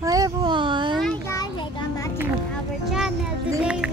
Hi everyone. Hi guys, welcome back to our channel. Today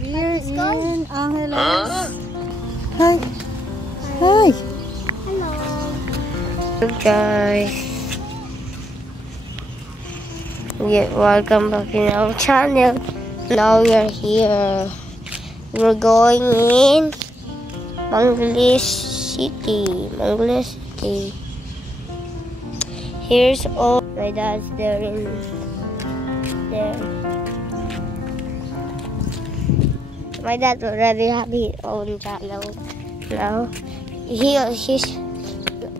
we're in Angeles. Hi. Hi. Hello. Hello guys. Welcome back to our channel. Now we are here. We're going in Manglais City. Here's all my dad's there in there. My dad already have his own channel now. His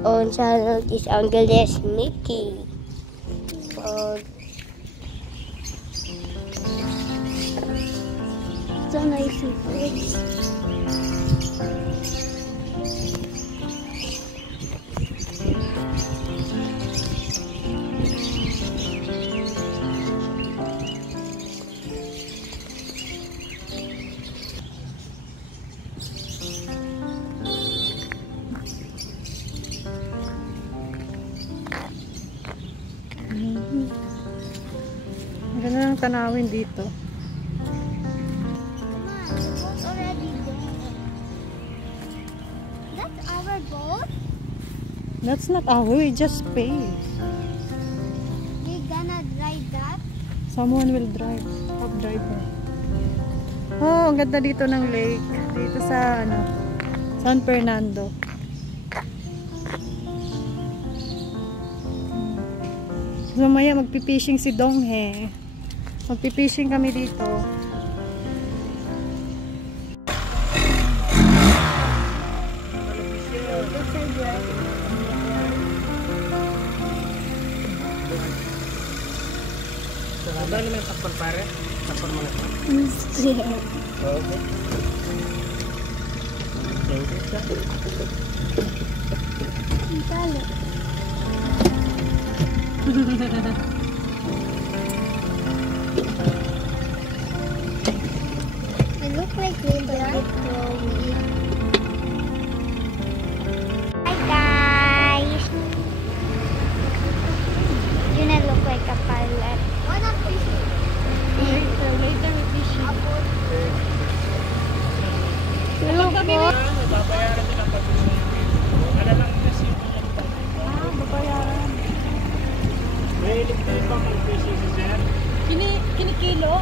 own channel is Angeles Mickey. So nice place. Ang ganda ng tanawin dito. That's not our, we just pay. We're gonna drive that? Someone will drive. Top driver. Oh, ang ganda dito ng lake. Dito sa San Fernando. So, mamaya magpipishing si Donghe. Magpipishing kami dito. Ano naman yung takpan pare? Takpan mo na ito? Yeah. Okay. It looks like Libra. Hi guys. You not look like a pilot. Why not fishing? Later we fishing. Hello po. Babayaran nila pag ano lang kasi Babayaran. may ibang mag-fishing si sir. Kinikilo?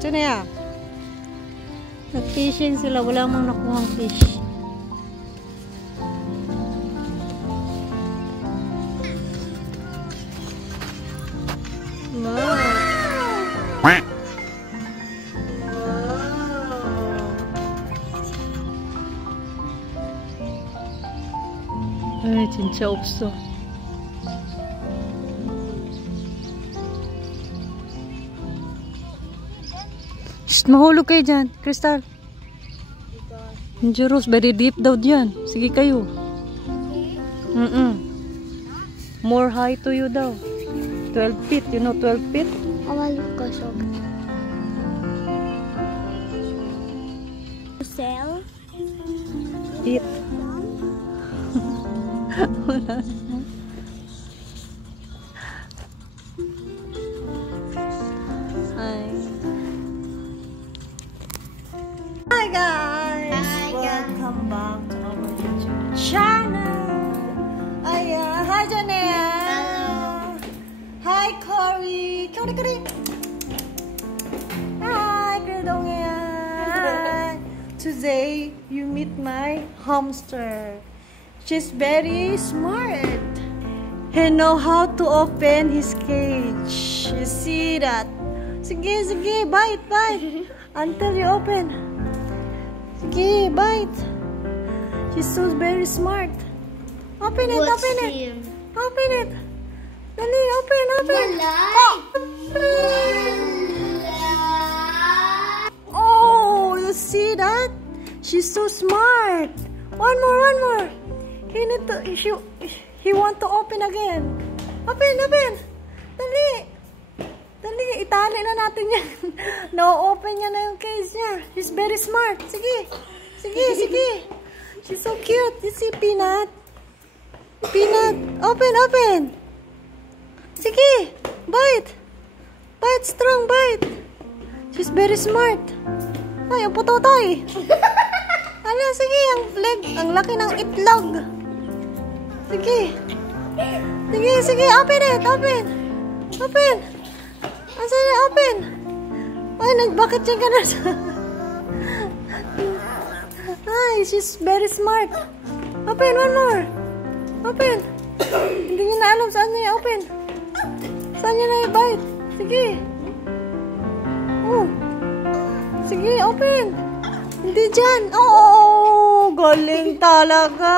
Diyan na yan. Nag-fishing sila. Wala mang nakuhang fish. Wow. Ay, 진짜 없어. Shh, mahulog kayo dyan, Crystal. Dangerous, very deep daw dyan. Sige kayo. More high to you daw. 12 feet, you know 12 feet? Awal ko so. Sell? Eat. Wala. Hi guys! Welcome back to our YouTube channel! Ayan! Hi Janelle! Hello! Hi Cory! Cory! Hi Kerdongyan! Today, you meet my hamster. She's very smart. He know how to open his cage. You see that? Sige, bite. Until you open. Sige, bite. She's so very smart. Open it. Open it. Dali, open. Oh, you see that? She's so smart. One more. He want to open again. Open. Dali. Dali, itali na natin yan. No-open niya na yung case niya. She's very smart. Sige. Sige, sige. She's so cute. You see, Peanut? Peanut. Open, open. Sige. Bite. Bite, strong bite. She's very smart. Ay, ang putotoy. Ala, sige. Ang leg. Ang laki ng itlog. Sige. Sige, sige. Open it. Open. Open. Asan na? Open. Ay, nagbakit siya ka na sa... Ay, she's very smart. Open, one more. Open. Hindi niya na alam saan niya open. Saan niya na i-bite. Sige. Oh. Sige, open. Hindi dyan. Oh, galing talaga.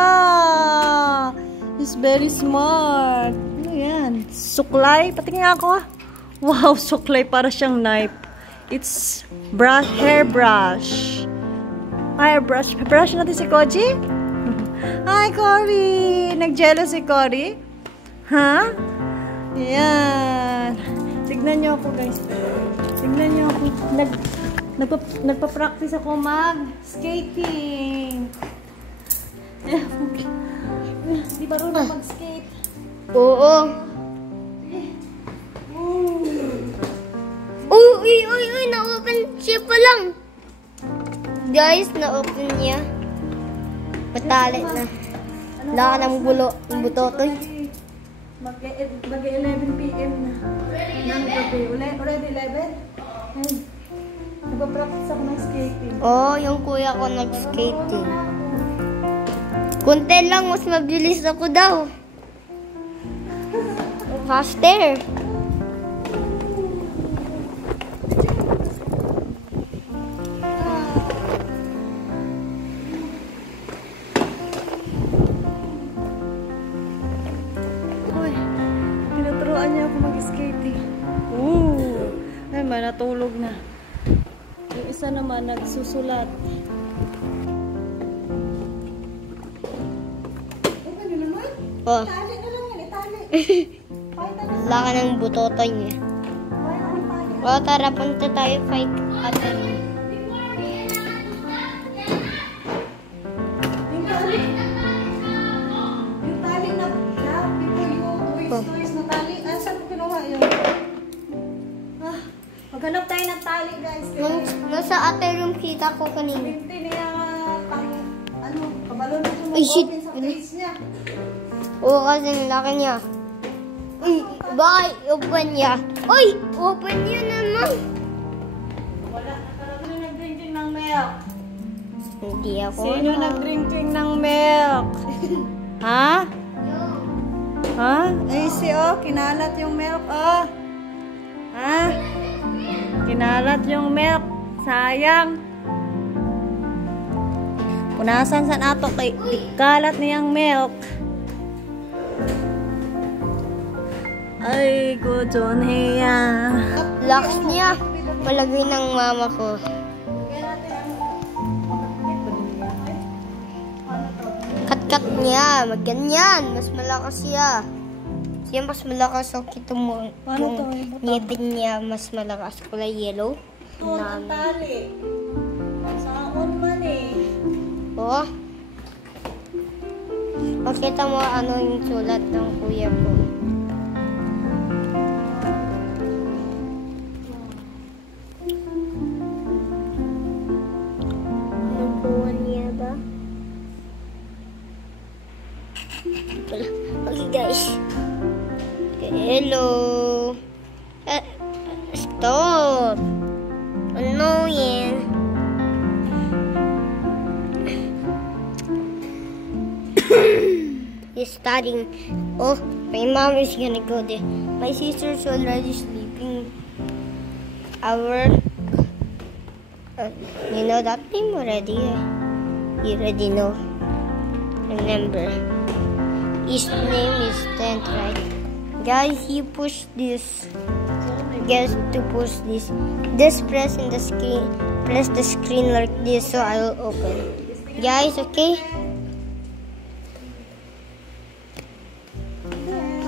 He's very smart. Ano yan? Suklay? Patingin ako. Wow, suklay para siyang knife. It's hair brush. Hairbrush. Brush natin si Koji. Hi, Cory! Nag-jello si Cory? Ha? Yan. Tignan nyo ako, guys. Tignan nyo ako. Nagpa-practice ako mag-skating. Di ba rin mag-skate? Oo. Uy, na-open siya pa lang. Guys, na-open niya. Patali na. Wala ka ng butotoy. Mag-11 p.m. na. Ng gabi. Already 11? Nagpa-practice ako ng skating. Oo, yung kuya ko nag-skating. Kunti lang, mas mabilis ako daw. Faster. Natulog na. Yung isa naman nagsusulat. Ano naman? Oh. Itali na lang yan, itali. Wala ka ng butotoy niya. O, tara, punta tayo fight ate. Yung tali na before you toys na tali. Saan mo kinuha yun? Maghanap tayo ng tali, guys. Nasa ate room kita ko kanina. Hindi niya kabalo na yung Ay, shit. sa face niya. Oo, kasi ang laki niya. Uy, baka open niya. Uy, open niya naman. Wala. Sino nag-drinking ng milk? Hindi ako. Sino nag-drinking ng milk? Ha? Ha? Ay, kinalat yung milk, oh. Ha? Kinalat yung milk. Sayang. Punasan sa nato kay kalat niyang milk. Ay, gudon hiya. Locks niya. Palagay ng mama ko. Kat-kat niya. Magganyan. Mas malakas siya. Siya mas malakas. So, kita mo yung ngipin niya. Mas malakas. Kulay yellow. Ito ang tali. Saon man eh. Oh. Makita mo ano yung sulat ng kuya ko. Nabuhan niya ba? Okay guys. Hello. Stop. Annoying. He's studying. Oh, my mom is gonna go there. My sister's already sleeping. You know that name already? You already know. Remember. His name is Tent, right? Guys, you push this. Guys, to push this. Just press in the screen. Press the screen like this so I will open. Guys, okay?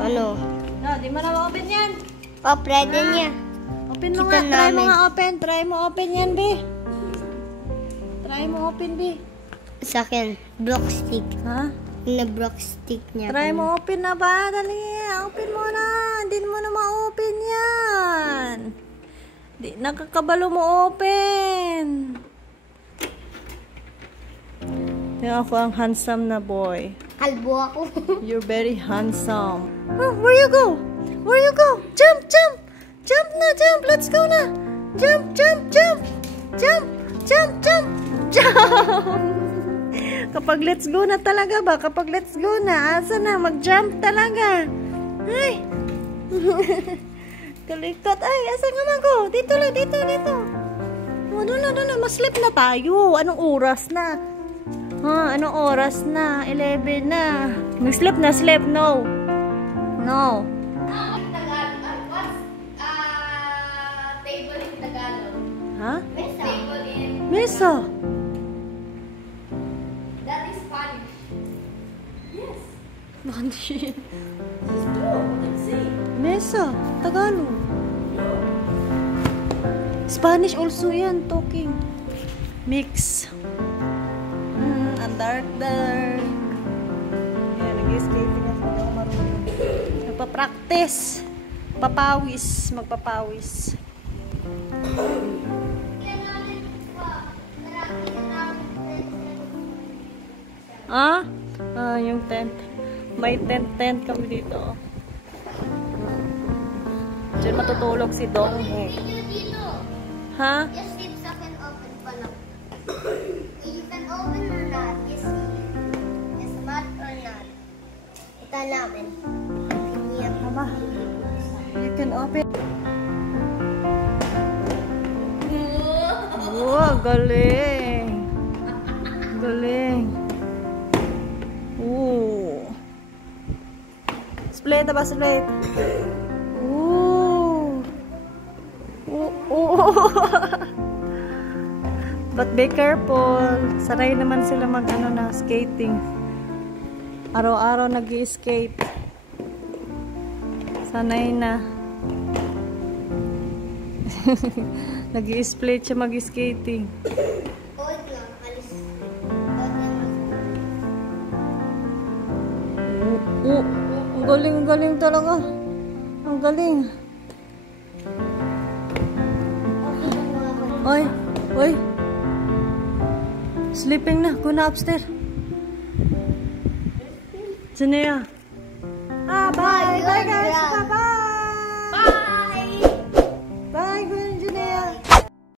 Ano? No, di mo na ma-open yan. Oh, pwede niya. Open mo Kita nga. Try mo namin. nga open. Try mo open yan, Bi. Try mo open, Bi. Sa akin, block stick. Ha? Na block stick niya. Try mo open na ba? Dali. Open mo na. Hindi mo na ma-open yan. Di, nakakabalo mo open. Tingnan ako ang handsome na boy. Kalbo ako. You're very handsome. Oh, where you go? Where you go? Jump, jump. Jump na, jump. Let's go na. Jump, jump, jump. Jump, jump, jump. Jump. Kapag let's go na talaga ba? Kapag let's go na, asa na? Mag-jump talaga. Ay. Kalikot. Ay, asa nga mag-go? Dito lang, dito, dito. Oh, doon. Mas-sleep na tayo. Anong oras na? Ha, anong oras na? 11 na. Mag-sleep na, sleep. No. No. What's table in Tagalog? Ha? Table in... Mesa. That is Spanish. Yes. Bakit? It's blue. Let's see. Mesa. Tagalog. Spanish also yan, talking. Mix. Ang dark. Yan, nag-skating ako. Hindi ako marunong. Nagpa-practice. Magpapawis. Ah? Ah, yung tent. May tent kami dito. Diyan matutulog si Dong. Ha? Yes, it's second open pa lang. You can open or not. Yes, yes, but or not. Ito namin. Mama, you can open. Wow, galing. Galing. Ooh. Split ba? Split. Ooh. Ooh. But be careful. Saray naman sila mag-ano na, skating. Araw-araw nag-i-skate. Sanay na. Nag-i-split siya mag-skating. Old lang. Alis. Ang galing talaga. Ang galing. Oy. Sleeping na. Go na upstairs. Janea. Bye. Bye guys. Bye-bye.